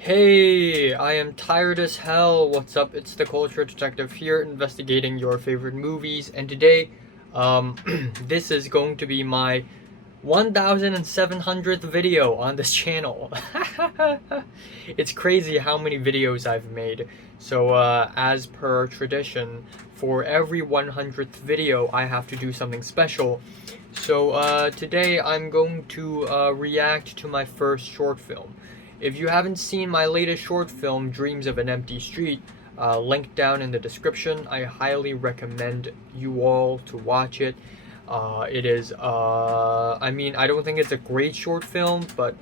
Hey, I am tired as hell. What's up? It's the Culture Detective here, investigating your favorite movies. And today, this is going to be my 1700th video on this channel. It's crazy how many videos I've made. So, as per tradition, for every 100th video, I have to do something special. So, today I'm going to react to my first short film. If you haven't seen my latest short film, Dreams of an Empty Street, linked down in the description, I highly recommend you all to watch it. It is, I mean, I don't think it's a great short film, but,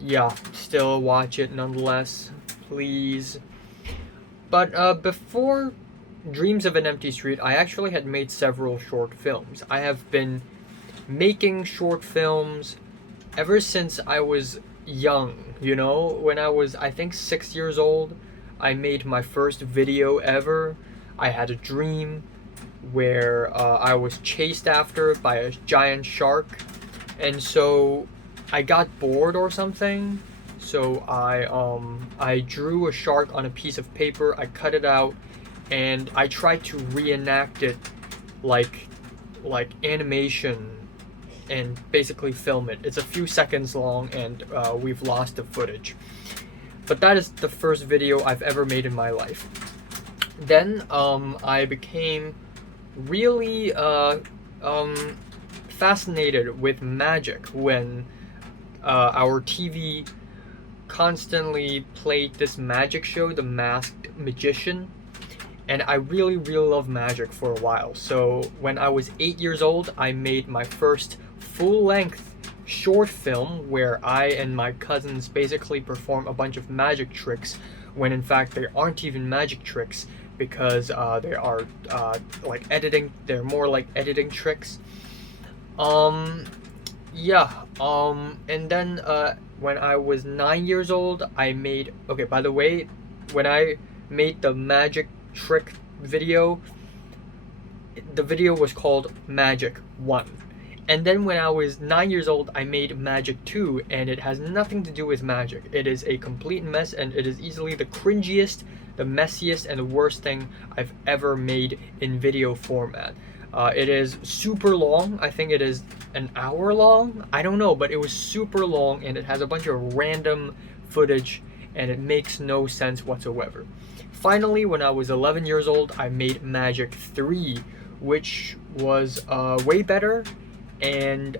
yeah, still watch it nonetheless, please. But, before Dreams of an Empty Street, I actually had made several short films. I have been making short films ever since I was young, you know? When I was, I think, 6 years old, I made my first video ever. I had a dream where I was chased after by a giant shark, and so I got bored or something. So I drew a shark on a piece of paper. I cut it out, and I tried to reenact it like animation and basically film it. It's a few seconds long, and we've lost the footage. But that is the first video I've ever made in my life. Then I became really fascinated with magic when our TV constantly played this magic show, The Masked Magician. And I really love magic for a while. So when I was 8 years old, I made my first full-length short film where I and my cousins basically perform a bunch of magic tricks when in fact they aren't even magic tricks, because they are like editing. They're more like editing tricks. Yeah. And then when I was 9 years old, I made. Okay, by the way, when I made the magic trick video, the video was called Magic 1. And then when I was 9 years old, I made Magic 2, and it has nothing to do with magic. It is a complete mess, and it is easily the cringiest, the messiest, and the worst thing I've ever made in video format. It is super long. I think it is an hour long. I don't know, but it was super long, and it has a bunch of random footage, and it makes no sense whatsoever. Finally, when I was 11 years old, I made Magic 3, which was way better, and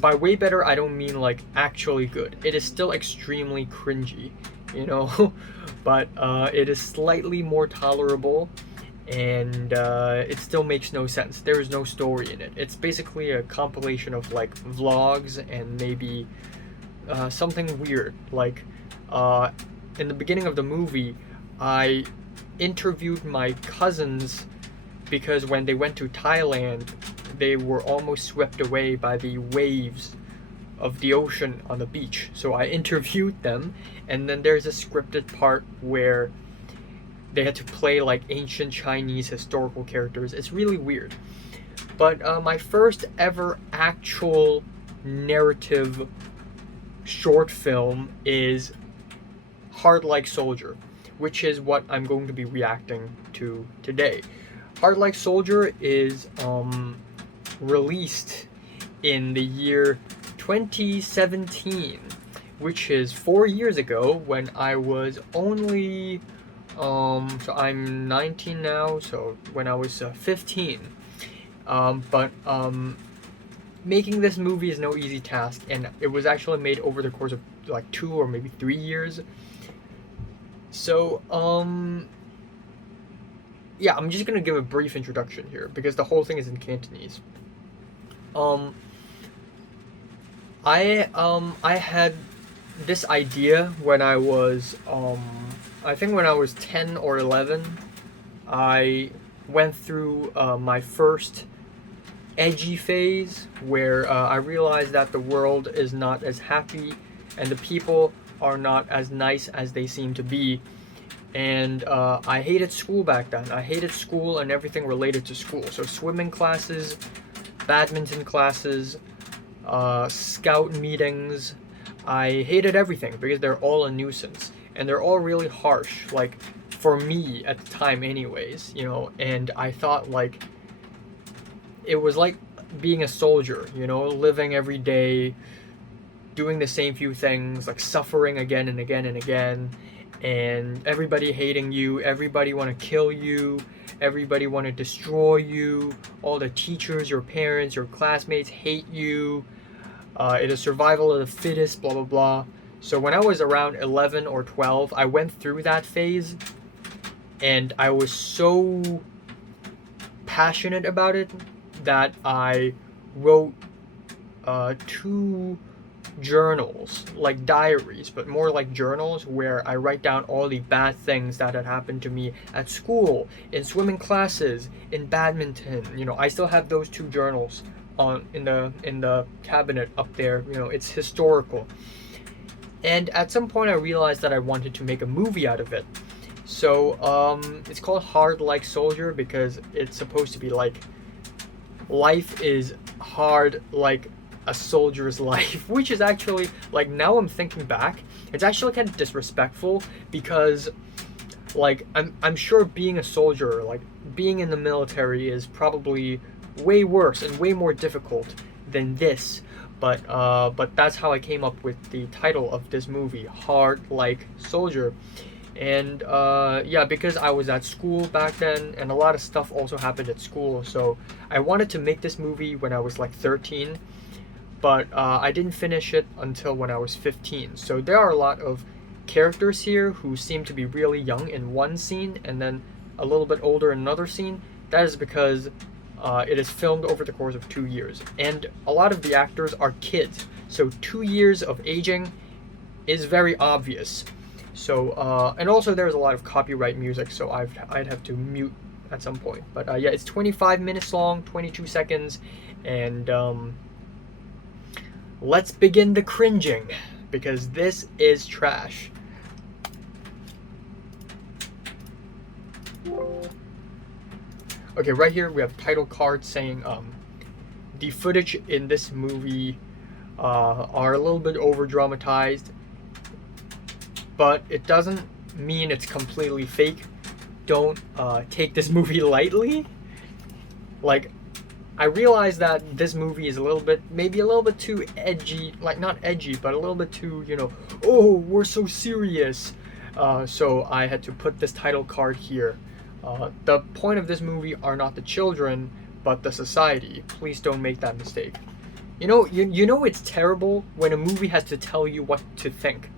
by way better, I don't mean like actually good. It is still extremely cringy, you know, but it is slightly more tolerable, and it still makes no sense. There is no story in it. It's basically a compilation of like vlogs and maybe something weird. Like in the beginning of the movie, I interviewed my cousins because when they went to Thailand, they were almost swept away by the waves of the ocean on the beach. So I interviewed them, and then there's a scripted part where they had to play like ancient Chinese historical characters. It's really weird. But my first ever actual narrative short film is Hard Like Soldier, which is what I'm going to be reacting to today. Hard Like Soldier is released in the year 2017, which is 4 years ago, when I was only so I'm 19 now, so when I was 15. But making this movie is no easy task, and it was actually made over the course of like 2 or maybe 3 years. So yeah, I'm just gonna give a brief introduction here because the whole thing is in Cantonese. I had this idea when I was I think when I was 10 or 11. I went through my first edgy phase where I realized that the world is not as happy and the people are not as nice as they seem to be. And I hated school back then. I hated school and everything related to school. So swimming classes, badminton classes, scout meetings. I hated everything because they're all a nuisance and they're all really harsh, like for me at the time anyways, you know. And I thought like it was like being a soldier, you know, living every day, doing the same few things, like suffering again and again and again, and everybody hating you, everybody want to kill you, everybody want to destroy you, all the teachers, your parents, your classmates hate you. It is survival of the fittest, blah blah blah. So when I was around 11 or 12, I went through that phase, and I was so passionate about it that I wrote 2 journals, like diaries, but more like journals, where I write down all the bad things that had happened to me at school, in swimming classes, in badminton. You know, I still have those 2 journals on in the cabinet up there. You know, it's historical. And at some point I realized that I wanted to make a movie out of it. So it's called Hard Like Soldier because it's supposed to be like life is hard like a soldier's life, which is actually, like, now I'm thinking back, it's actually kind of disrespectful because, like, I'm sure being a soldier, like being in the military, is probably way worse and way more difficult than this. But that's how I came up with the title of this movie, Hard Like Soldier. And yeah, because I was at school back then, and a lot of stuff also happened at school, so I wanted to make this movie when I was like 13, but I didn't finish it until when I was 15. So there are a lot of characters here who seem to be really young in one scene and then a little bit older in another scene. That is because it is filmed over the course of 2 years, and a lot of the actors are kids, so 2 years of aging is very obvious. So and also there's a lot of copyright music, so I'd have to mute at some point. But yeah, it's 25 minutes long, 22 seconds, and let's begin the cringing, because this is trash. Okay, right here we have title card saying the footage in this movie are a little bit over dramatized, but it doesn't mean it's completely fake. Don't take this movie lightly. Like, I realize that this movie is maybe a little bit too edgy, like not edgy, but a little bit too, you know, oh, we're so serious. So I had to put this title card here. The point of this movie are not the children, but the society. Please don't make that mistake. You know it's terrible when a movie has to tell you what to think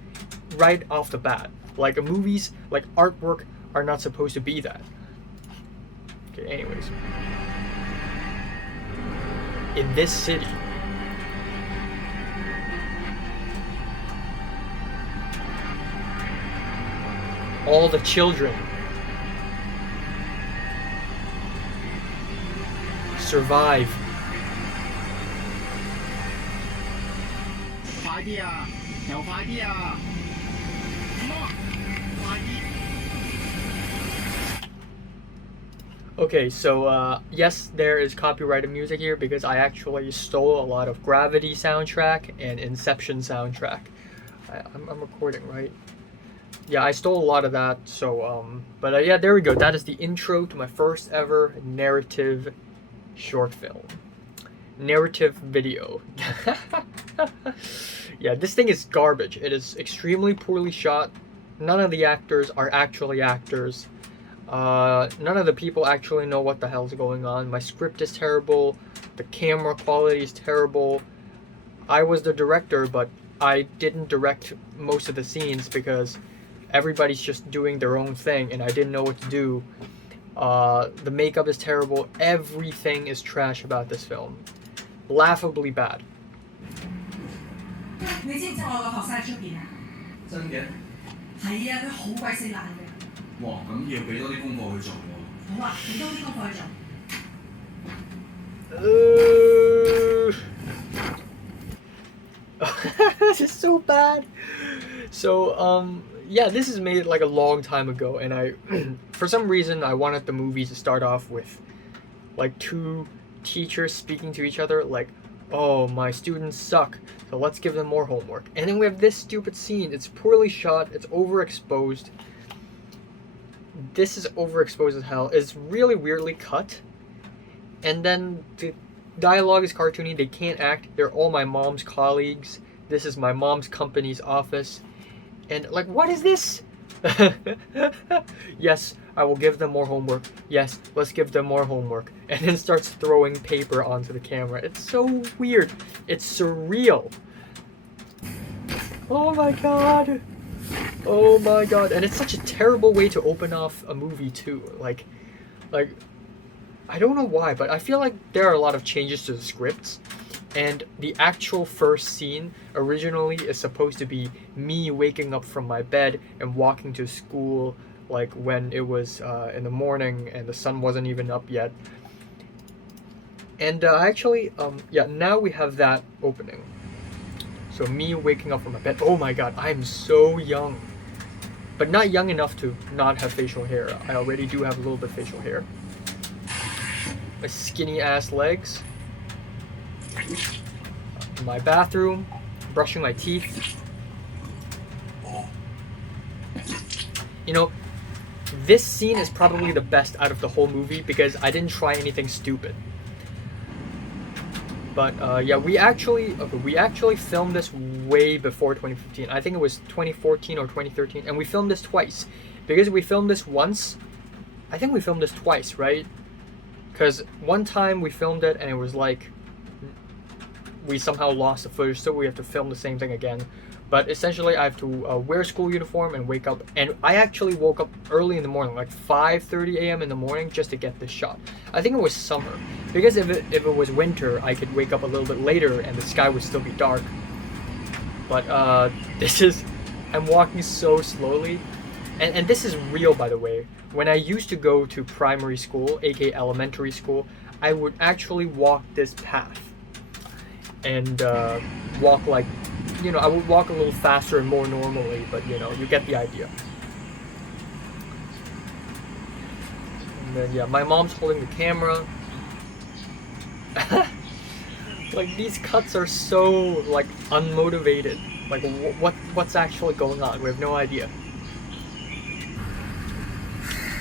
right off the bat. Like, movies, like artwork, are not supposed to be that. Okay, anyways. In this city, all the children survive. Okay, so yes, there is copyrighted music here because I actually stole a lot of Gravity soundtrack and Inception soundtrack. I'm recording, right? Yeah, I stole a lot of that, so, but yeah, there we go. That is the intro to my first ever narrative short film. Narrative video. Yeah, this thing is garbage. It is extremely poorly shot. None of the actors are actually actors. None of the people actually know what the hell's going on. My script is terrible. The camera quality is terrible. I was the director, but I didn't direct most of the scenes because everybody's just doing their own thing and I didn't know what to do. The makeup is terrible. Everything is trash about this film. Laughably bad. 你知唔知我個學生喺出邊啊？真嘅？係啊，佢好鬼死懶嘅。哇，咁要俾多啲功課去做喎。好啊，俾多啲功課去做。This is so bad. So, yeah, this is made like a long time ago, and I, for some reason, I wanted the movie to start off with like 2 teachers speaking to each other, like, oh, my students suck, so let's give them more homework. And then we have this stupid scene. It's poorly shot, it's overexposed. This is overexposed as hell. It's really weirdly cut. And then the dialogue is cartoony, they can't act. They're all my mom's colleagues. This is my mom's company's office. And like, what is this? Yes, I will give them more homework. Yes, let's give them more homework. And then starts throwing paper onto the camera. It's so weird. It's surreal. Oh my god. Oh my god. And it's such a terrible way to open off a movie too. Like I don't know why, but I feel like there are a lot of changes to the scripts. And the actual first scene originally is supposed to be me waking up from my bed and walking to school, like when it was in the morning and the sun wasn't even up yet. And actually, yeah, now we have that opening. So me waking up from my bed. Oh my god, I'm so young. But not young enough to not have facial hair. I already do have a little bit of facial hair. My skinny ass legs. My bathroom, brushing my teeth. You know, this scene is probably the best out of the whole movie because I didn't try anything stupid. But yeah, we actually filmed this way before 2015. I think it was 2014 or 2013, and we filmed this twice. Because we filmed this once, I think we filmed this twice, right? Because one time we filmed it and it was like we somehow lost the footage, so we have to film the same thing again. But essentially I have to wear school uniform and wake up, and I actually woke up early in the morning, like 5:30 a.m. in the morning, just to get this shot. I think it was summer, because if it was winter I could wake up a little bit later and the sky would still be dark. But I'm walking so slowly, and this is real, by the way. When I used to go to primary school, aka elementary school, I would actually walk this path and walk like, you know, I would walk a little faster and more normally, but you know, you get the idea. And then yeah, my mom's holding the camera. Like, these cuts are so like unmotivated. Like, what's actually going on? We have no idea.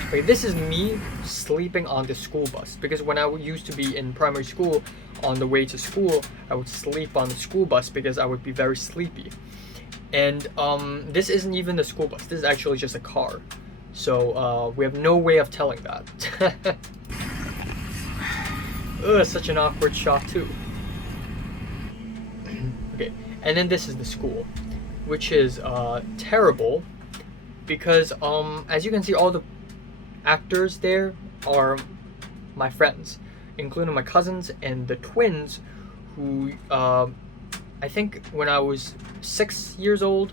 Okay, this is me sleeping on the school bus, because when I used to be in primary school, on the way to school, I would sleep on the school bus because I would be very sleepy. And this isn't even the school bus, this is actually just a car. So we have no way of telling that. Ugh, such an awkward shot too. Okay, and then this is the school, which is terrible because as you can see, all the actors there are my friends, including my cousins and the twins, who I think when I was 6 years old,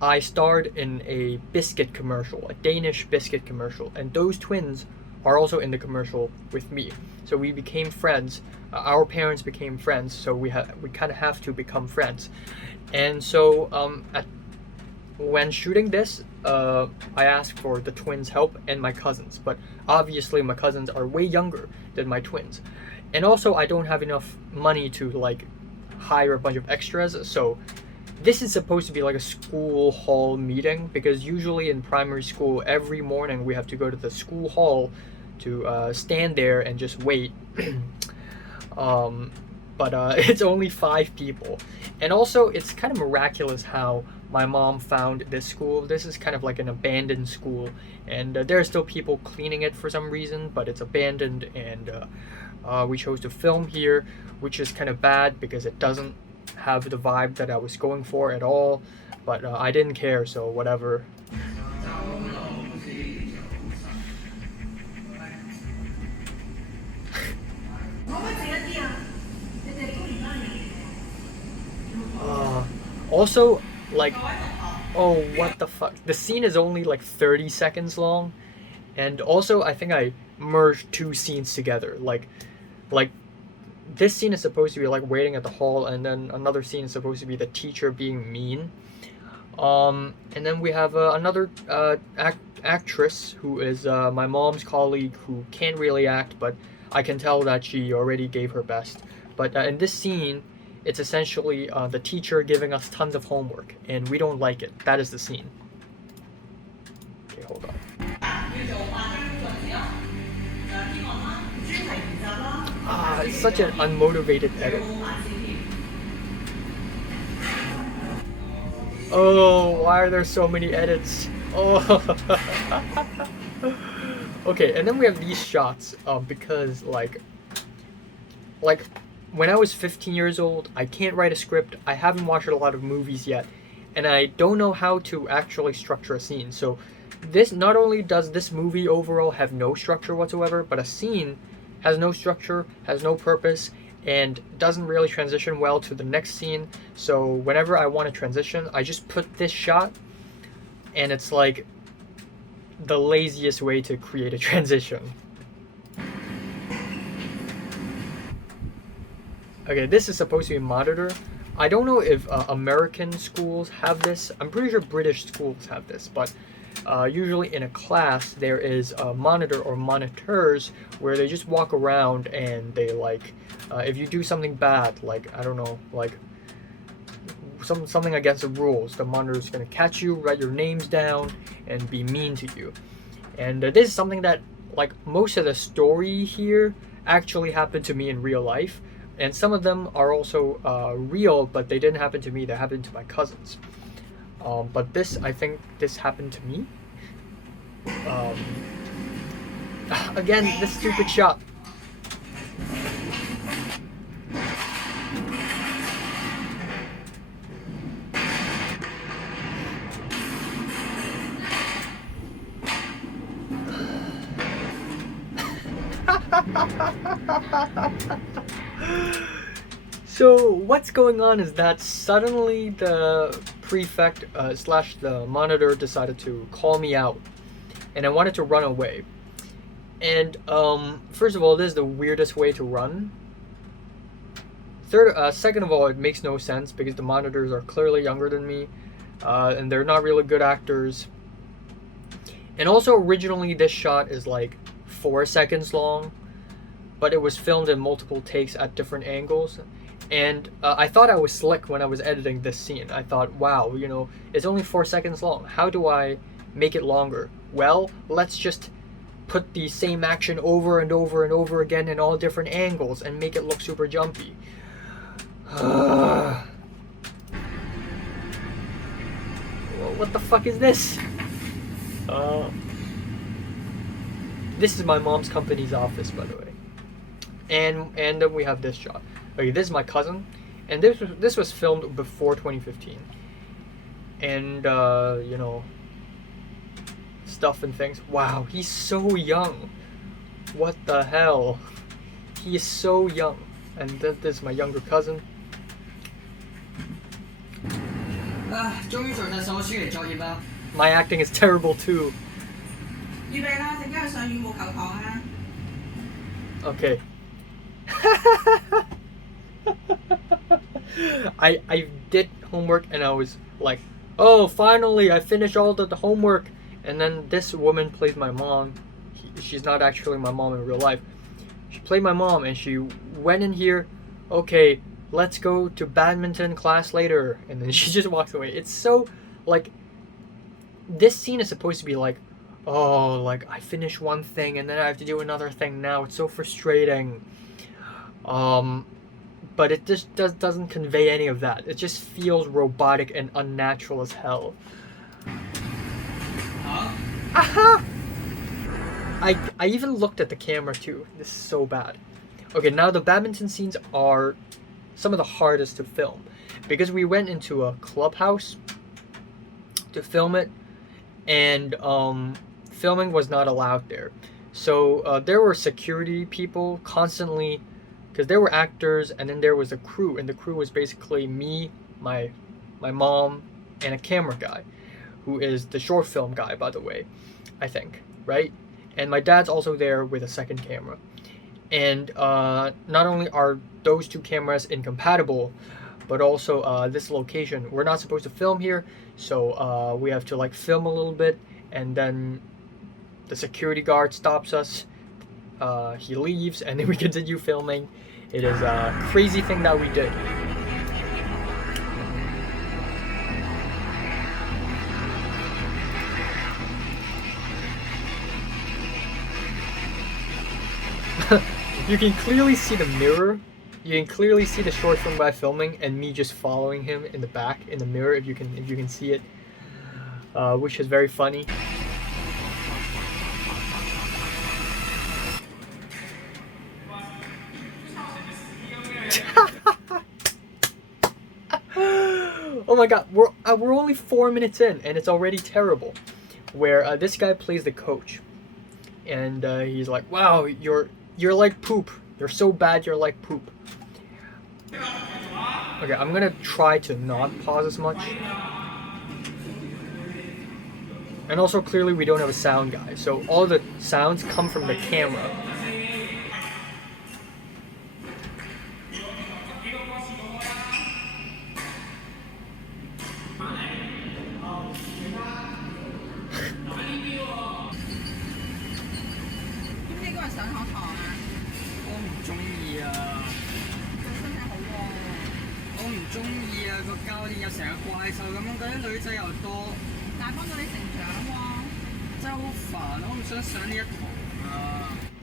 I starred in a biscuit commercial, a Danish biscuit commercial, and those twins are also in the commercial with me. So we became friends. Our parents became friends, so we kind of have to become friends. And so when shooting this, I asked for the twins' help and my cousins, but obviously my cousins are way younger than my twins. And also I don't have enough money to like hire a bunch of extras, so this is supposed to be like a school hall meeting, because usually in primary school every morning we have to go to the school hall to stand there and just wait. But it's only 5 people. And also it's kind of miraculous how my mom found this school. This is kind of like an abandoned school, and there are still people cleaning it for some reason, but it's abandoned, and we chose to film here, which is kind of bad because it doesn't have the vibe that I was going for at all, but I didn't care, so whatever. Also, like, oh, what the fuck? The scene is only like 30 seconds long, and also I think I merged 2 scenes together. Like this scene is supposed to be like waiting at the hall, and then another scene is supposed to be the teacher being mean. And then we have another actress who is my mom's colleague, who can't really act, but I can tell that she already gave her best. But in this scene, it's essentially the teacher giving us tons of homework, and we don't like it. That is the scene. Okay, hold on. It's such an unmotivated edit. Oh, why are there so many edits? Oh. Okay, and then we have these shots because like when I was 15 years old, I can't write a script. I haven't watched a lot of movies yet, and I don't know how to actually structure a scene. So this, not only does this movie overall have no structure whatsoever, but a scene has no structure, has no purpose, and doesn't really transition well to the next scene. So whenever I want to transition, I just put this shot, and it's like the laziest way to create a transition. Okay, this is supposed to be a monitor. I don't know if American schools have this. I'm pretty sure British schools have this, but usually in a class there is a monitor or monitors where they just walk around and they like, if you do something bad, like I don't know, like something against the rules, the monitor is gonna catch you, write your names down, and be mean to you. And this is something that, like, most of the story here actually happened to me in real life, and some of them are also real, but they didn't happen to me. They happened to my cousins. But this, I think this happened to me. Again, this stupid shot. So what's going on is that suddenly the prefect slash the monitor decided to call me out, and I wanted to run away. And first of all, this is the weirdest way to run. Second of all, it makes no sense because the monitors are clearly younger than me, and they're not really good actors. And also, originally this shot is like 4 seconds long, but it was filmed in multiple takes at different angles. And I thought I was slick when I was editing this scene. I thought, wow, you know, it's only 4 seconds long. How do I make it longer? Well, let's just put the same action over and over and over again in all different angles and make it look super jumpy. Well, what the fuck is this? This is my mom's company's office, by the way. And then we have this shot. Okay, this is my cousin, and this was filmed before 2015. And you know, stuff and things. Wow, he's so young. What the hell? He is so young. And this is my younger cousin. 終於做晒所書嚟作業啦。 My acting is terrible too. 預備啦，陣間去上羽毛球堂啊！ Okay. I did homework and I was like, oh, finally I finished all the homework. And then this woman plays my mom. She's not actually my mom in real life. She played my mom and she went in here. Okay, let's go to badminton class later. And then she just walks away. It's so, like, this scene is supposed to be like, oh, like I finished one thing and then I have to do another thing now. It's so frustrating. But it just doesn't convey any of that. It just feels robotic and unnatural as hell. Aha! I even looked at the camera too. This is so bad. Okay, now the badminton scenes are some of the hardest to film because we went into a clubhouse to film it, and filming was not allowed there. So there were security people constantly, because there were actors and then there was a crew, and the crew was basically me, my mom, and a camera guy, who is the short film guy, by the way, I think, right? And my dad's also there with a second camera. And not only are those two cameras incompatible, but also this location, we're not supposed to film here, so we have to like film a little bit, and then the security guard stops us. He leaves, and then we continue filming, It is a crazy thing that we did. You can clearly see the mirror. You can clearly see the short film by filming and me just following him in the back in the mirror if you can see it, which is very funny. Oh my god, we're only 4 minutes in and it's already terrible. Where this guy plays the coach, and he's like, "Wow, you're like poop. You're so bad. You're like poop." Okay, I'm gonna try to not pause as much. And also, clearly, we don't have a sound guy, so all the sounds come from the camera.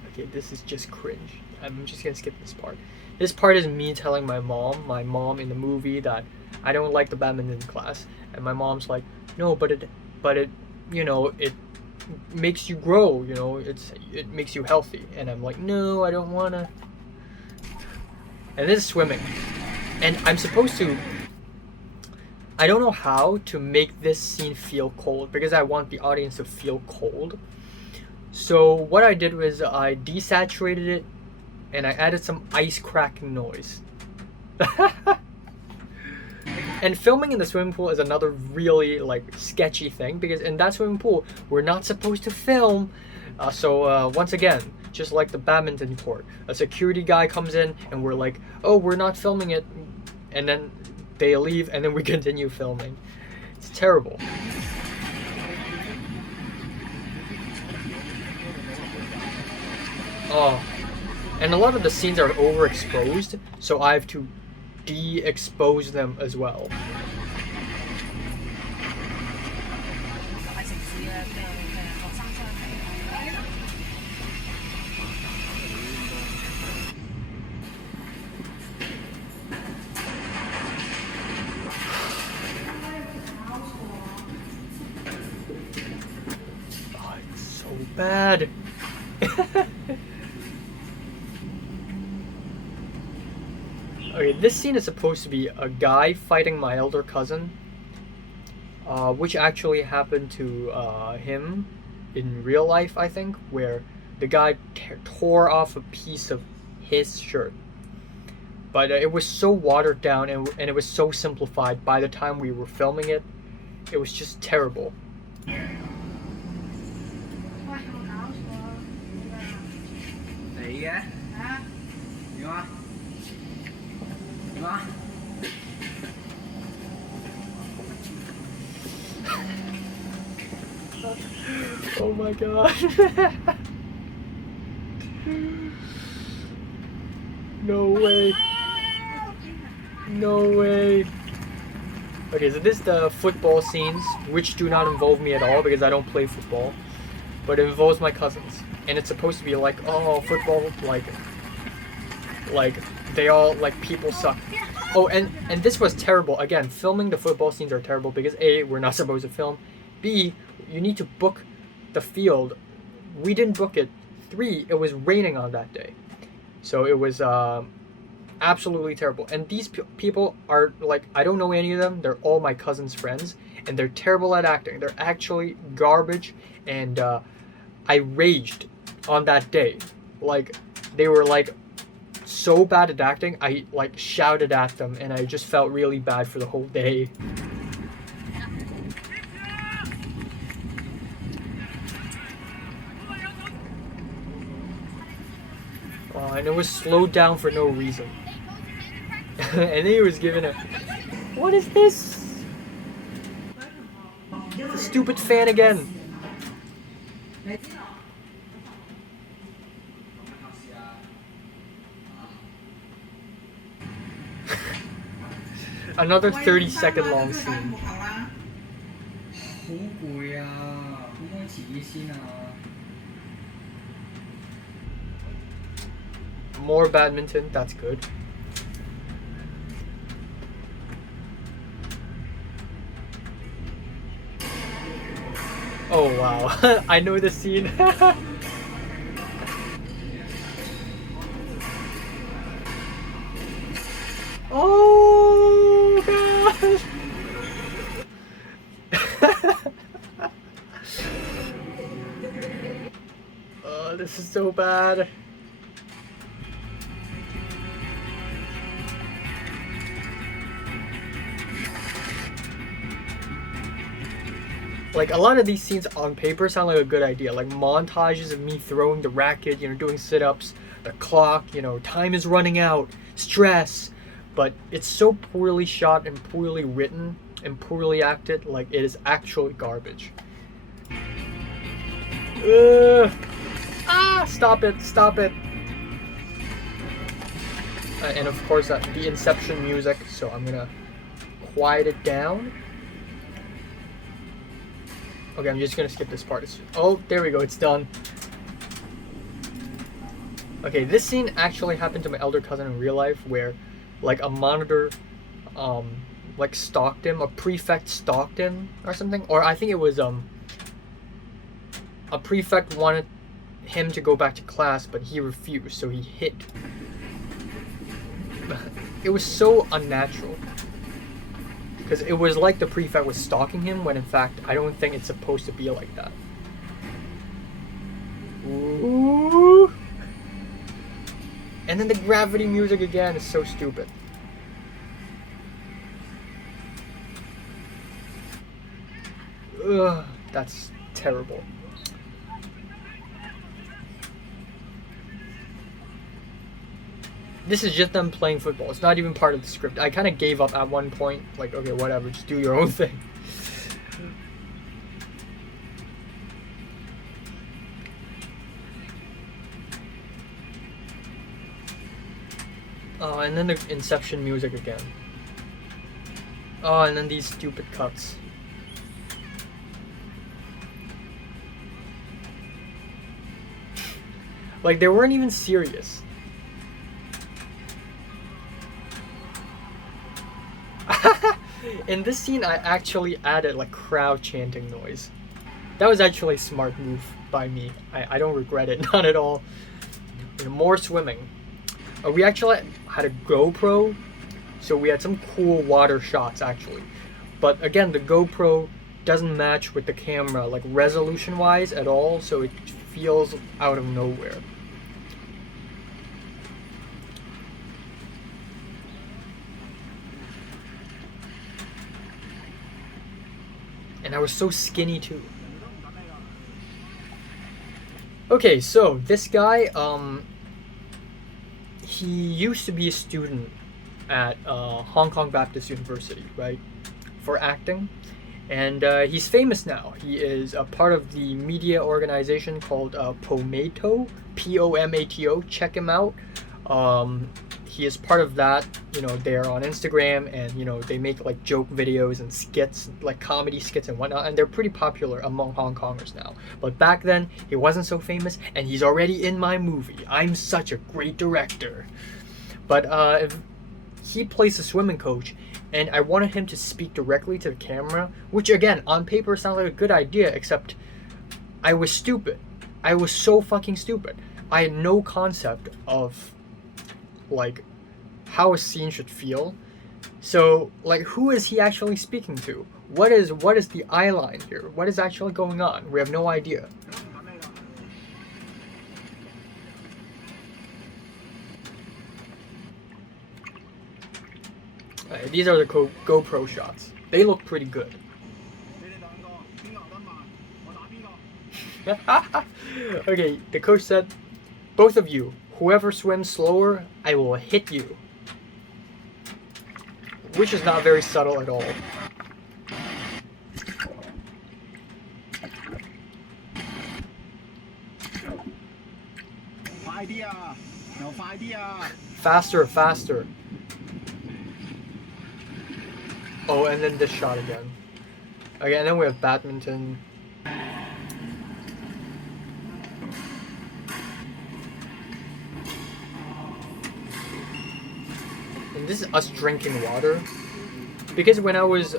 Okay, this is just cringe. I'm just gonna skip this part. This part is me telling my mom in the movie, that I don't like the badminton class, and my mom's like, "No, but it, you know, it makes you grow. You know, it makes you healthy." And I'm like, "No, I don't wanna." And this is swimming, and I'm supposed to. I don't know how to make this scene feel cold because I want the audience to feel cold. So what I did was I desaturated it and I added some ice cracking noise. And filming in the swimming pool is another really sketchy thing, because in that swimming pool we're not supposed to film. So once again, just like the badminton court, a security guy comes in and we're like, "Oh, we're not filming it," and then they leave and then we continue filming. It's terrible. Oh, and a lot of the scenes are overexposed, so I have to de-expose them as well. Oh, it's so bad. Okay, this scene is supposed to be a guy fighting my elder cousin, which actually happened to him in real life, I think, where the guy tore off a piece of his shirt. But it was so watered down and it was so simplified by the time we were filming it. It was just terrible. Oh my god. No way. No way. Okay, so this is the football scenes, which do not involve me at all because I don't play football. But it involves my cousins. And it's supposed to be like, oh, football, like they all, people suck. Oh, and this was terrible. Again, filming the football scenes are terrible because A, we're not supposed to film. B, you need to book the field. We didn't book it. 3, it was raining on that day. So it was absolutely terrible. And these people are I don't know any of them. They're all my cousin's friends. And they're terrible at acting. They're actually garbage. And I raged on that day. They were so bad at acting. I shouted at them. And I just felt really bad for the whole day. And it was slowed down for no reason. And then he was given a... What is this? The stupid fan again. Another 30-second long scene. 好攰啊，可唔可以遲啲先啊？ More badminton, that's good. Oh wow, I know the scene. Oh god. Oh, this is so bad. Like, a lot of these scenes on paper sound like a good idea. Like montages of me throwing the racket, you know, doing sit-ups, the clock, you know, time is running out, stress. But it's so poorly shot and poorly written and poorly acted, like it is actually garbage. Stop it, stop it. And of course the Inception music, so I'm gonna quiet it down. Okay, I'm just gonna skip this part. Oh, there we go, it's done. Okay, this scene actually happened to my elder cousin in real life, where like a monitor like stalked him, a prefect stalked him or something, or I think it was a prefect wanted him to go back to class, but he refused, so he hit. It was so unnatural, because it was like the prefect was stalking him, when in fact I don't think it's supposed to be like that. Ooh. And then the gravity music again is so stupid. Ugh, that's terrible. This is just them playing football. It's not even part of the script. I kind of gave up at one point. Like, okay, whatever, just do your own thing. Oh, and then the Inception music again. Oh, and then these stupid cuts. Like, they weren't even serious. In this scene, I actually added like crowd chanting noise. That was actually a smart move by me. I don't regret it, not at all. You know, more swimming. We actually had a GoPro, so we had some cool water shots actually. But again, the GoPro doesn't match with the camera, like resolution-wise at all, so it feels out of nowhere. And I was so skinny too. Okay, so this guy, he used to be a student at Hong Kong Baptist University, right, for acting. And he's famous now. He is a part of the media organization called Pomato, P-O-M-A-T-O. Check him out. He is part of that. You know, they're on Instagram, and you know, they make like joke videos and skits, like comedy skits and whatnot, and they're pretty popular among Hong Kongers now. But back then, he wasn't so famous, and he's already in my movie. I'm such a great director. But if he plays a swimming coach, and I wanted him to speak directly to the camera, which again, on paper sounds like a good idea, except I was stupid. I was so fucking stupid. I had no concept of like how a scene should feel. So like, who is he actually speaking to? What is the eye line here? What is actually going on? We have no idea. These are the GoPro shots. They look pretty good. Okay, the coach said, both of you, whoever swims slower, I will hit you. Which is not very subtle at all. Faster, faster. Oh, and then this shot again. Okay, and then we have badminton. And this is us drinking water. Because when I was,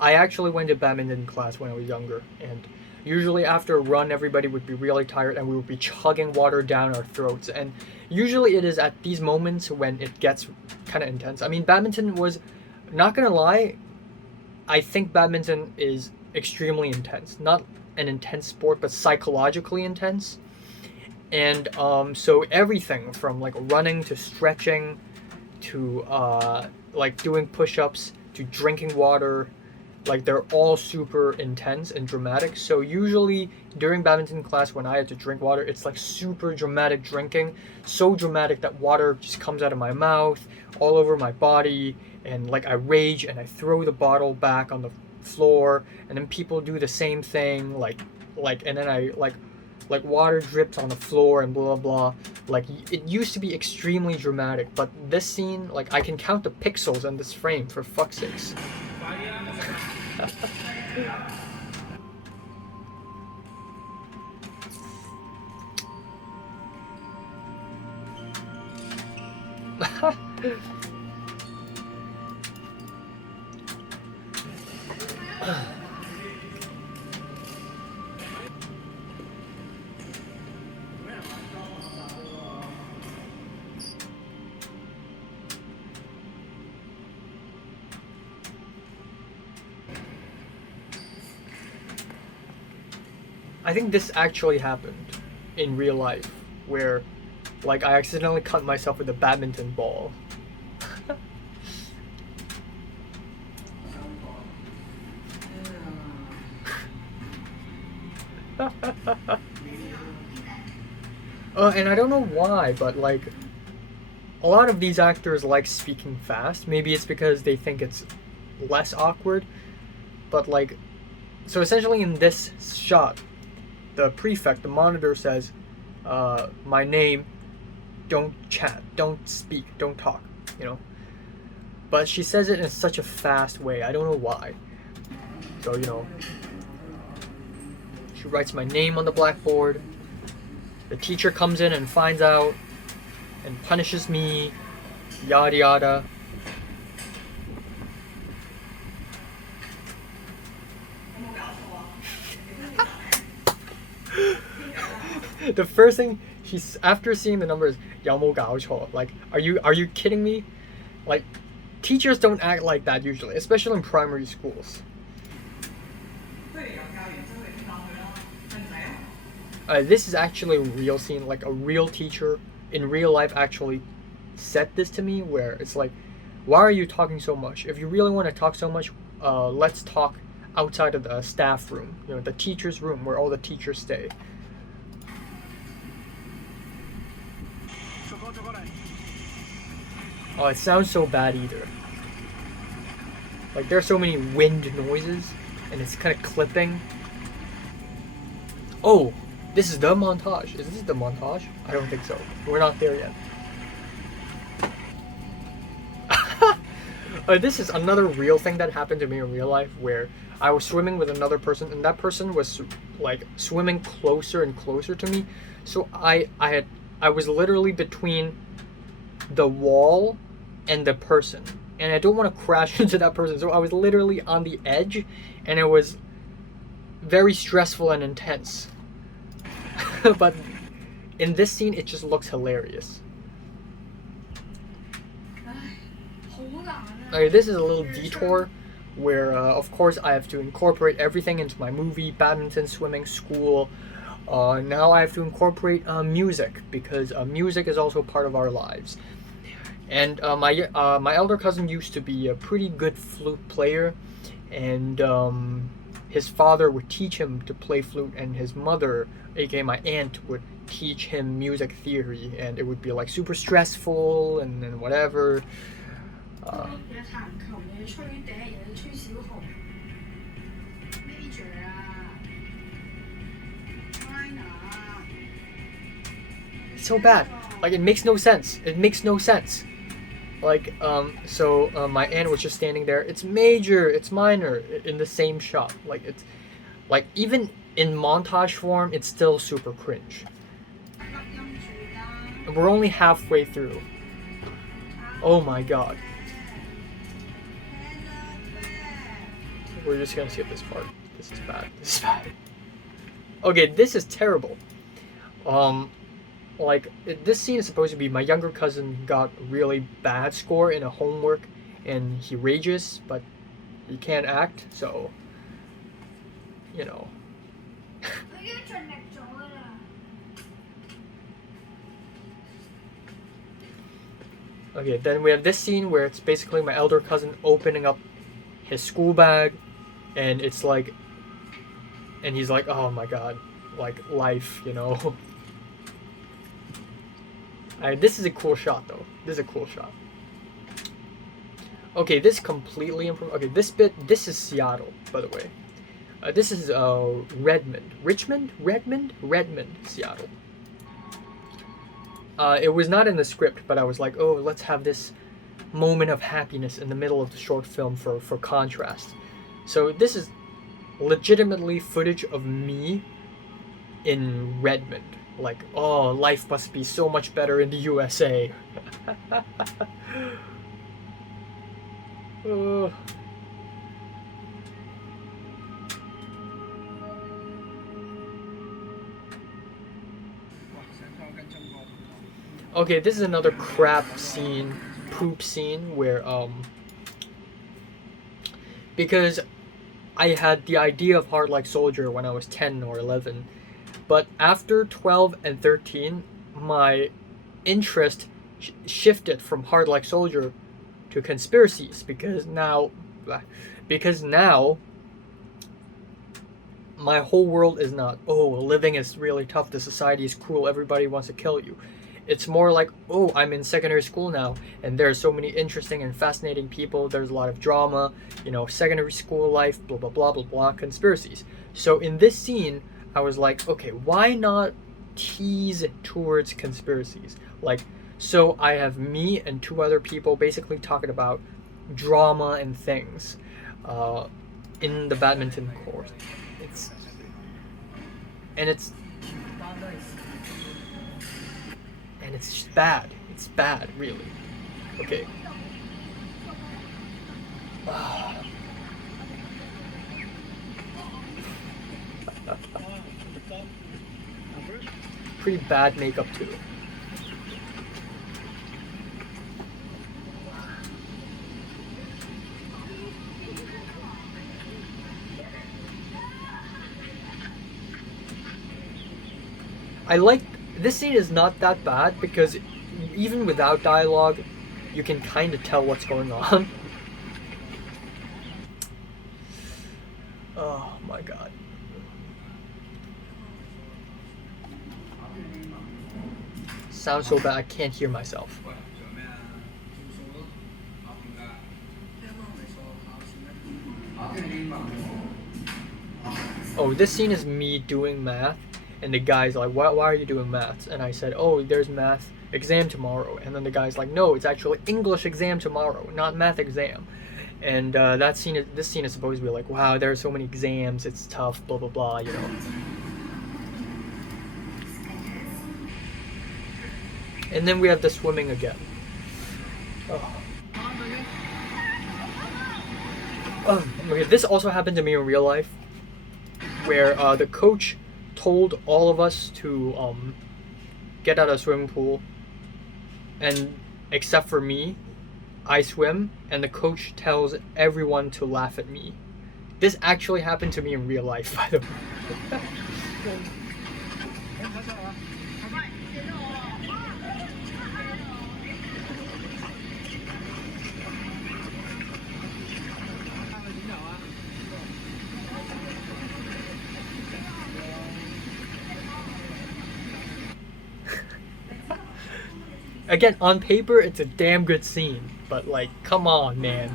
I actually went to badminton class when I was younger. And usually after a run, everybody would be really tired and we would be chugging water down our throats. And usually it is at these moments when it gets kind of intense. I mean, badminton was, not gonna lie, I think badminton is extremely intense. Not an intense sport, but psychologically intense. And so everything from like running to stretching to like doing push-ups to drinking water, like they're all super intense and dramatic. So usually during badminton class when I had to drink water, it's like super dramatic drinking, so dramatic that water just comes out of my mouth, all over my body, and like I rage and I throw the bottle back on the floor, and then people do the same thing, like and then I like water drips on the floor and blah blah. Like it used to be extremely dramatic, but this scene, like I can count the pixels in this frame, for fuck's sakes. I think this actually happened in real life, where like I accidentally cut myself with a badminton ball. And I don't know why, but like a lot of these actors like speaking fast. Maybe it's because they think it's less awkward, but like, so essentially in this shot, the prefect, the monitor says, my name, don't chat, don't speak, don't talk, you know. But she says it in such a fast way, I don't know why. So, you know, she writes my name on the blackboard. The teacher comes in and finds out and punishes me, yada yada. The first thing she's, after seeing the numbers, 有冇搞錯? Like, are you kidding me? Like, teachers don't act like that usually, especially in primary schools. This is actually a real scene, like a real teacher in real life actually said this to me, where it's like, why are you talking so much? If you really want to talk so much, let's talk outside of the staff room, you know, the teacher's room where all the teachers stay. Oh, it sounds so bad either. Like there's so many wind noises and it's kind of clipping. Oh, this is the montage. Is this the montage? I don't think so. We're not there yet. This is another real thing that happened to me in real life, where I was swimming with another person and that person was like swimming closer and closer to me. So I was literally between the wall and the person, and I don't want to crash into that person, so I was literally on the edge, and it was very stressful and intense. But in this scene it just looks hilarious. Okay, this is a little detour where of course I have to incorporate everything into my movie: badminton, swimming, school. Now I have to incorporate music, because music is also part of our lives. And my elder cousin used to be a pretty good flute player, and his father would teach him to play flute, and his mother, aka my aunt, would teach him music theory, and it would be like super stressful and whatever. It's so bad. Like, it makes no sense. It makes no sense. Like, my aunt was just standing there. It's major, it's minor, in the same shot. Like, it's like even in montage form, it's still super cringe. And we're only halfway through. Oh my god. We're just gonna skip this part. This is bad. This is bad. Okay, this is terrible. This scene is supposed to be my younger cousin got really bad score in a homework and he rages, but he can't act, so, you know. Okay, then we have this scene where it's basically my elder cousin opening up his school bag, and it's like, and he's like, oh my god, like life, you know. This is a cool shot though. This is a cool shot. Okay, this completely improved. Okay, this is Seattle, by the way. This is Redmond, Seattle. It was not in the script, but I was like, oh, let's have this moment of happiness in the middle of the short film for contrast. So this is legitimately footage of me in Redmond. Like, oh, life must be so much better in the USA. Okay, this is another crap scene, poop scene, where, because I had the idea of Heart Like Soldier when I was 10 or 11, but after 12 and 13, my interest shifted from Heart Like Soldier to conspiracies, because now my whole world is not, oh, living is really tough, the society is cruel, everybody wants to kill you. It's more like, oh, I'm in secondary school now, and there are so many interesting and fascinating people, there's a lot of drama, you know, secondary school life, blah, blah, blah, blah, blah, conspiracies. So in this scene, I was like, okay, why not tease towards conspiracies? Like, so I have me and two other people basically talking about drama and things in the badminton course. And it's just bad. It's bad, really. Okay. Pretty bad makeup too. I like this scene is not that bad because even without dialogue, you can kind of tell what's going on. Oh my god. Sounds so bad I can't hear myself. Oh, this scene is me doing math, and the guy's like, why are you doing maths? And I said, oh, there's math exam tomorrow. And then the guy's like, no, it's actually English exam tomorrow, not math exam. And this scene is supposed to be like, wow, there are so many exams, it's tough, blah blah blah, you know. And then we have the swimming again. Okay, this also happened to me in real life, where the coach told all of us to get out of the swimming pool, and except for me, I swim, and the coach tells everyone to laugh at me. This actually happened to me in real life, by the way. Again, on paper, it's a damn good scene, but like, come on, man.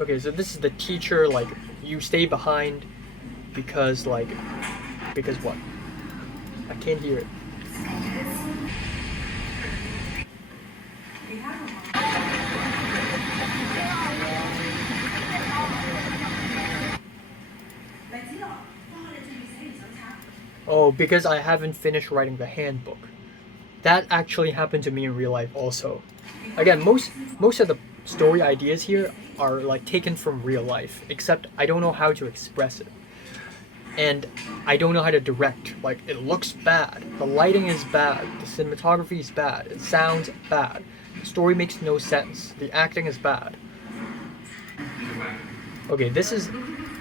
Okay, so this is the teacher, like, you stay behind because what? I can't hear it. Oh, because I haven't finished writing the handbook. That actually happened to me in real life also. Again, most of the story ideas here are like taken from real life, except I don't know how to express it. And I don't know how to direct. Like, it looks bad. The lighting is bad. The cinematography is bad. It sounds bad. The story makes no sense. The acting is bad. Okay, this is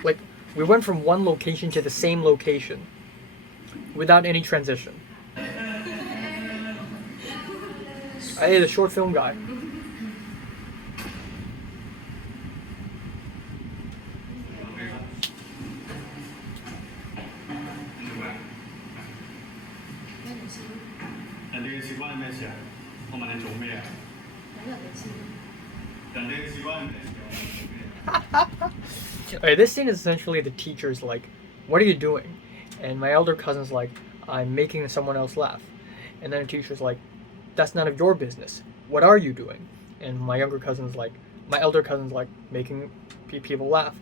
like we went from one location to the same location without any transition. Hey, the short film guy. Okay, this scene is essentially the teacher's like, "What are you doing?" And my elder cousin's like, "I'm making someone else laugh." And then the teacher's like, "That's none of your business. What are you doing?" And my elder cousin's like, making people laugh.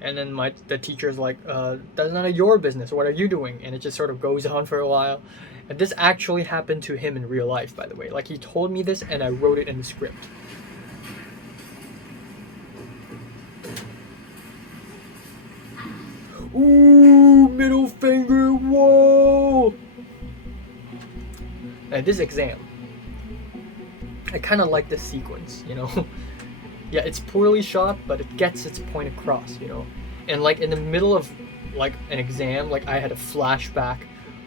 And then the teacher's like, "That's none of your business. What are you doing?" And it just sort of goes on for a while. And this actually happened to him in real life, by the way. Like, he told me this, and I wrote it in the script. Ooh, middle finger, whoa! And this exam, I kind of like this sequence, you know? Yeah, it's poorly shot, but it gets its point across, you know? And like in the middle of like an exam, like I had a flashback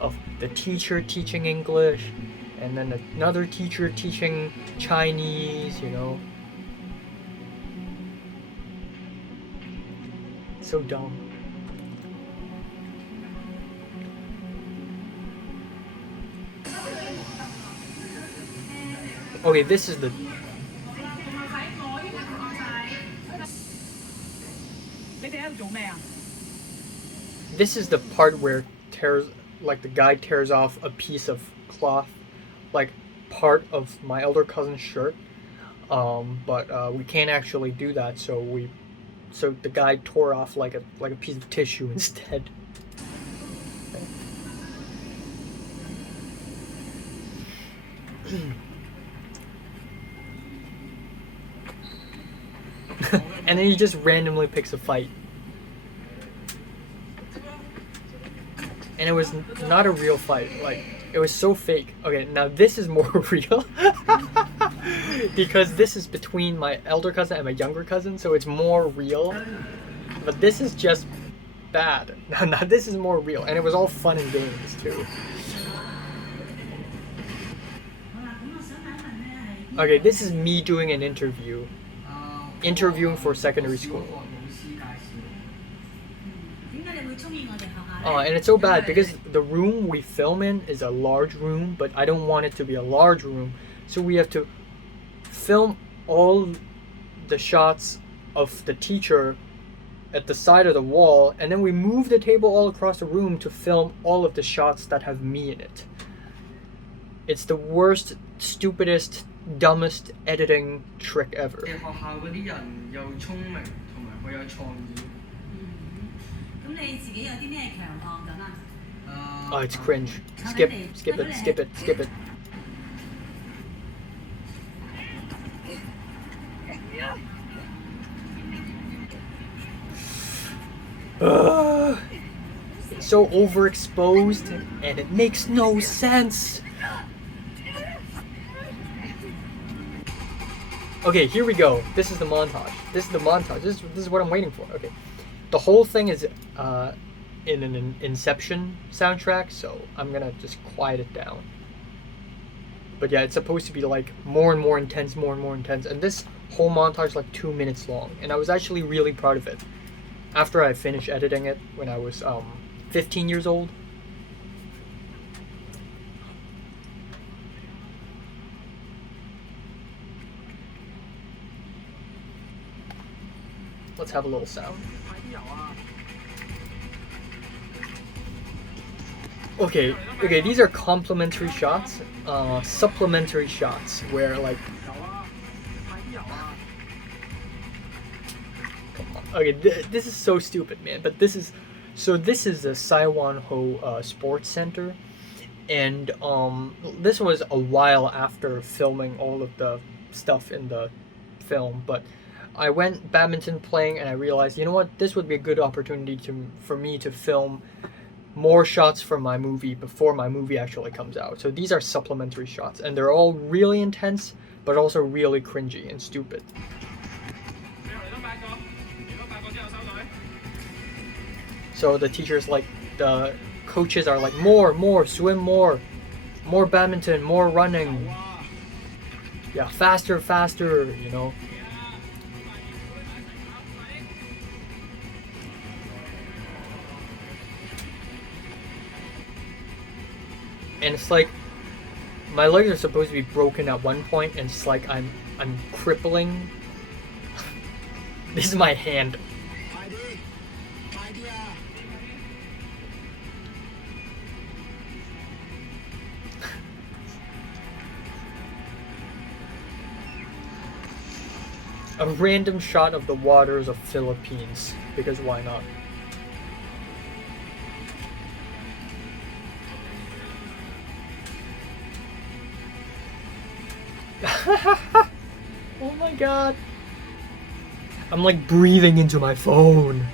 of the teacher teaching English, and then another teacher teaching Chinese, you know? So dumb. Okay, this is the... This is the part where the guy tears off a piece of cloth, like part of my elder cousin's shirt. But we can't actually do that, so the guy tore off like a piece of tissue instead. And then he just randomly picks a fight. And it was not a real fight. Like, it was so fake. Okay, now this is more real. Because this is between my elder cousin and my younger cousin, so it's more real. But this is just bad. Now this is more real. And it was all fun and games, too. Okay, this is me doing an interview. Interviewing for secondary school. And it's so bad because the room we film in is a large room, but I don't want it to be a large room, so we have to film all the shots of the teacher at the side of the wall, and then we move the table all across the room to film all of the shots that have me in it. It's the worst, stupidest, dumbest editing trick ever. Oh, it's cringe. Skip it. It's so overexposed and it makes no sense. Okay, here we go. This is the montage. This is what I'm waiting for. Okay. The whole thing is in an Inception soundtrack, so I'm gonna just quiet it down. But yeah, it's supposed to be like more and more intense, and this whole montage is like 2 minutes long, and I was actually really proud of it. After I finished editing it when I was 15 years old. Let's have a little sound. Okay, these are complementary shots, supplementary shots, where like... Come on. Okay, this is so stupid, man, but this is So this is the Saiwan Ho Sports Center, and this was a while after filming all of the stuff in the film, but I went badminton playing and I realized, you know what, this would be a good opportunity for me to film more shots from my movie before my movie actually comes out. So these are supplementary shots, and they're all really intense, but also really cringy and stupid. So the teachers, like, the coaches are like, more, swim more badminton, more running. Yeah, faster, you know. And it's like my legs are supposed to be broken at one point, and it's like I'm crippling. This is my hand. A random shot of the waters of Philippines, because why not? Oh my god. I'm like breathing into my phone.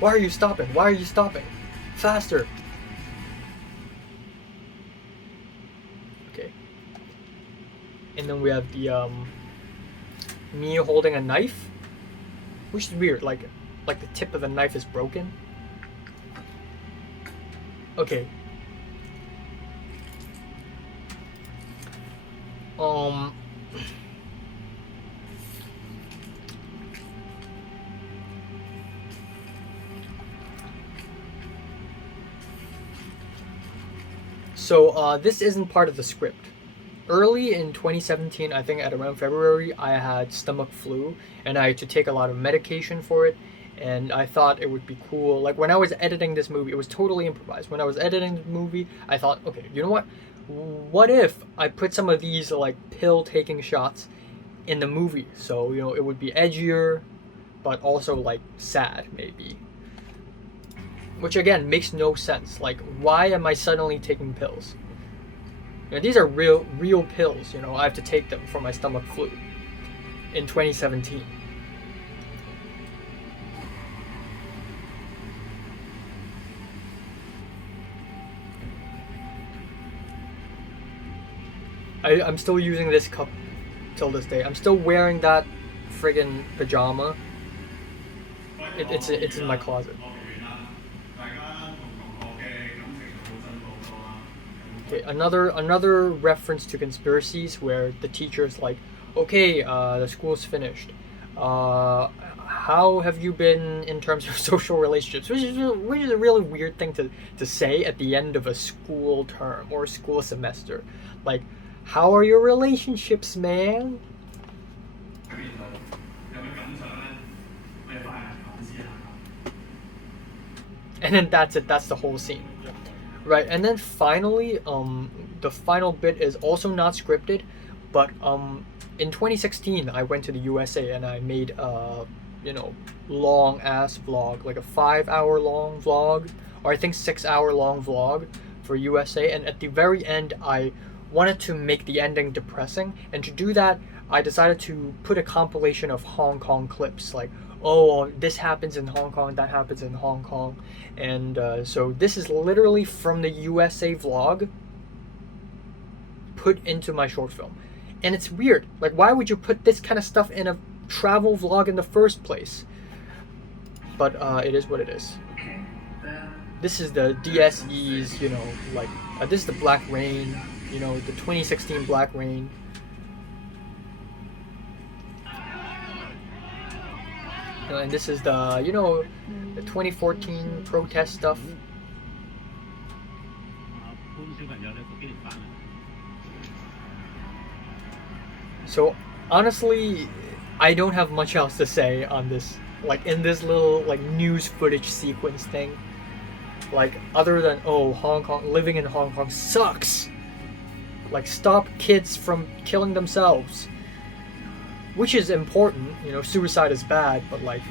Why are you stopping? Why are you stopping? Faster. Okay. And then we have the me holding a knife, which is weird. Like the tip of the knife is broken. Okay. So this isn't part of the script. Early in 2017, I think at around February, I had stomach flu and I had to take a lot of medication for it. And I thought it would be cool. Like when I was editing this movie, it was totally improvised. When I was editing the movie, I thought, okay, you know what? What if I put some of these like pill taking shots in the movie? So, you know, it would be edgier, but also like sad maybe. Which again makes no sense. Like, why am I suddenly taking pills? You know, these are real pills. You know, I have to take them for my stomach flu in 2017. I'm still using this cup till this day. I'm still wearing that friggin' pajama. It's in my closet. Okay, another reference to conspiracies where the teacher's like, okay, the school's finished. How have you been in terms of social relationships? Which is a really weird thing to say at the end of a school term or a school semester. Like, how are your relationships, man? And then that's it. That's the whole scene. Right, and then finally, the final bit is also not scripted, but in 2016, I went to the USA and I made a, you know, long ass vlog, like a 5-hour long vlog, or I think 6-hour long vlog for USA. And at the very end, I wanted to make the ending depressing, and to do that, I decided to put a compilation of Hong Kong clips, like, oh, this happens in Hong Kong, that happens in Hong Kong. And so this is literally from the USA vlog put into my short film. And it's weird. Like, why would you put this kind of stuff in a travel vlog in the first place? But it is what it is. This is the DSE's, you know, like, this is the Black Rain, you know, the 2016 Black Rain. And this is the, you know, the 2014 protest stuff. So honestly, I don't have much else to say on this, like in this little like news footage sequence thing. Like, other than, oh, Hong Kong, living in Hong Kong sucks. Like, stop kids from killing themselves. which is important. You know, suicide is bad, but like,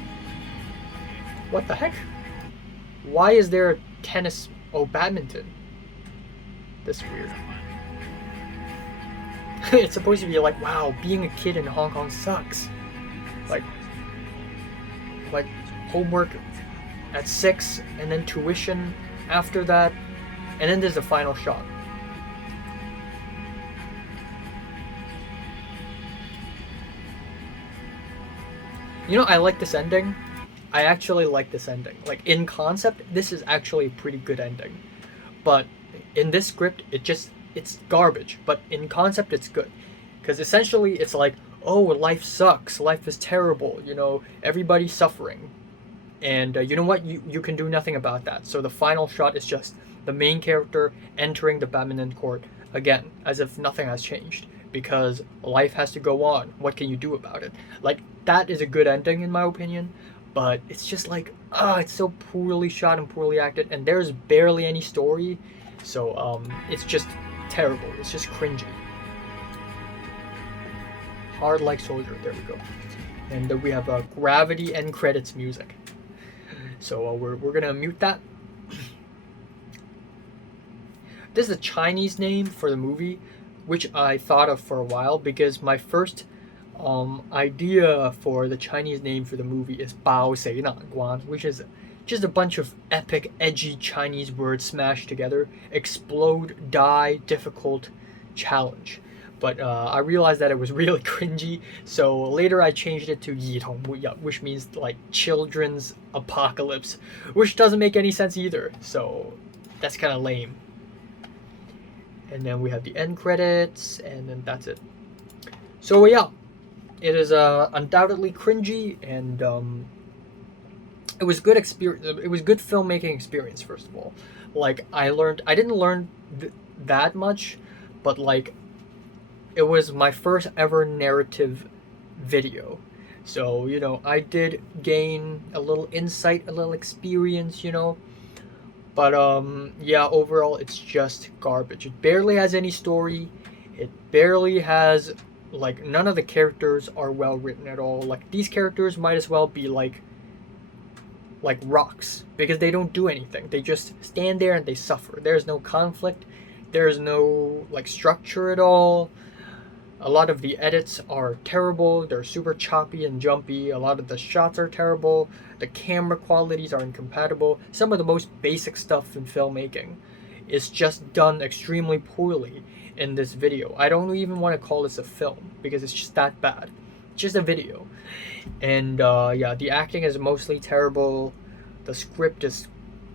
what the heck? Why is there tennis? Oh, badminton. That's weird. It's supposed to be like, wow, being a kid in Hong Kong sucks. Like homework at 6, and then tuition after that, and then there's the final shot. You know, I like this ending. I actually like this ending. Like, in concept, this is actually a pretty good ending. But in this script, it's garbage. But in concept, it's good. Because essentially, it's like, oh, life sucks. Life is terrible. You know, everybody's suffering. And you know what? You can do nothing about that. So the final shot is just the main character entering the badminton court again, as if nothing has changed. Because life has to go on. What can you do about it? Like, that is a good ending in my opinion. But it's just like, it's so poorly shot and poorly acted. And there's barely any story. So it's just terrible. It's just cringy. Hard like soldier. There we go. And we have gravity end credits music. So we're gonna mute that. This is a Chinese name for the movie, which I thought of for a while because my first idea for the Chinese name for the movie is Bao Sei Na Guan, which is just a bunch of epic, edgy Chinese words smashed together. Explode, die, difficult, challenge. But I realized that it was really cringy, so later I changed it to Yi Tong Wu Ya, which means like children's apocalypse, which doesn't make any sense either, so that's kind of lame. And then we have the end credits, and then that's it. So yeah, it is undoubtedly cringy, and it was good experience. It was good filmmaking experience. First of all, like I didn't learn that much, but like it was my first ever narrative video. So, you know, I did gain a little insight, a little experience, you know. But yeah, overall it's just garbage. It barely has any story. It barely has, like, none of the characters are well written at all. Like, these characters might as well be like rocks, because they don't do anything. They just stand there and they suffer. There's no conflict. There's no like structure at all. A lot of the edits are terrible. They're super choppy and jumpy. A lot of the shots are terrible. The camera qualities are incompatible. Some of the most basic stuff in filmmaking is just done extremely poorly in this video. I don't even want to call this a film because it's just that bad. It's just a video. And yeah, the acting is mostly terrible. The script is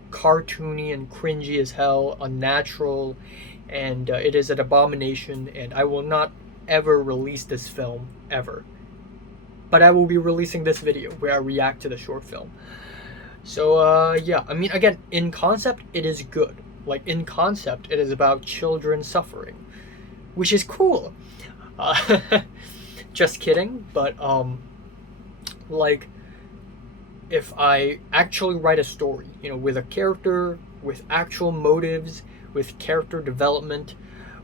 cartoony and cringy as hell, unnatural, and it is an abomination, and I will not ever release this film ever, but I will be releasing this video where I react to the short film. So yeah, I mean, again, in concept it is good. Like, in concept it is about children suffering, which is cool. Just kidding. But like, if I actually write a story, you know, with a character, with actual motives, with character development,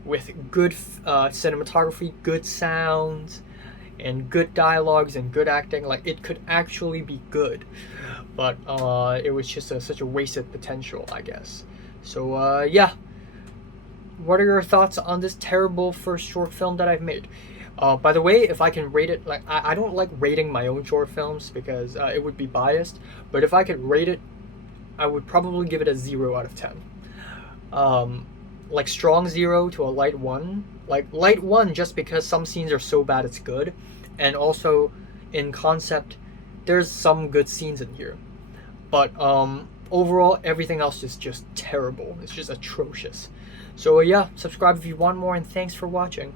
with good cinematography, good sounds, and good dialogues and good acting, like, it could actually be good. But it was just such a wasted potential, I guess. So yeah, what are your thoughts on this terrible first short film that I've made? By the way, if I can rate it, like, I don't like rating my own short films because it would be biased, but if I could rate it, I would probably give it a 0 out of 10. Like, strong 0 to a light 1. Like, light 1 just because some scenes are so bad it's good, and also in concept there's some good scenes in here, but overall everything else is just terrible. It's just atrocious. So yeah, subscribe if you want more, and thanks for watching.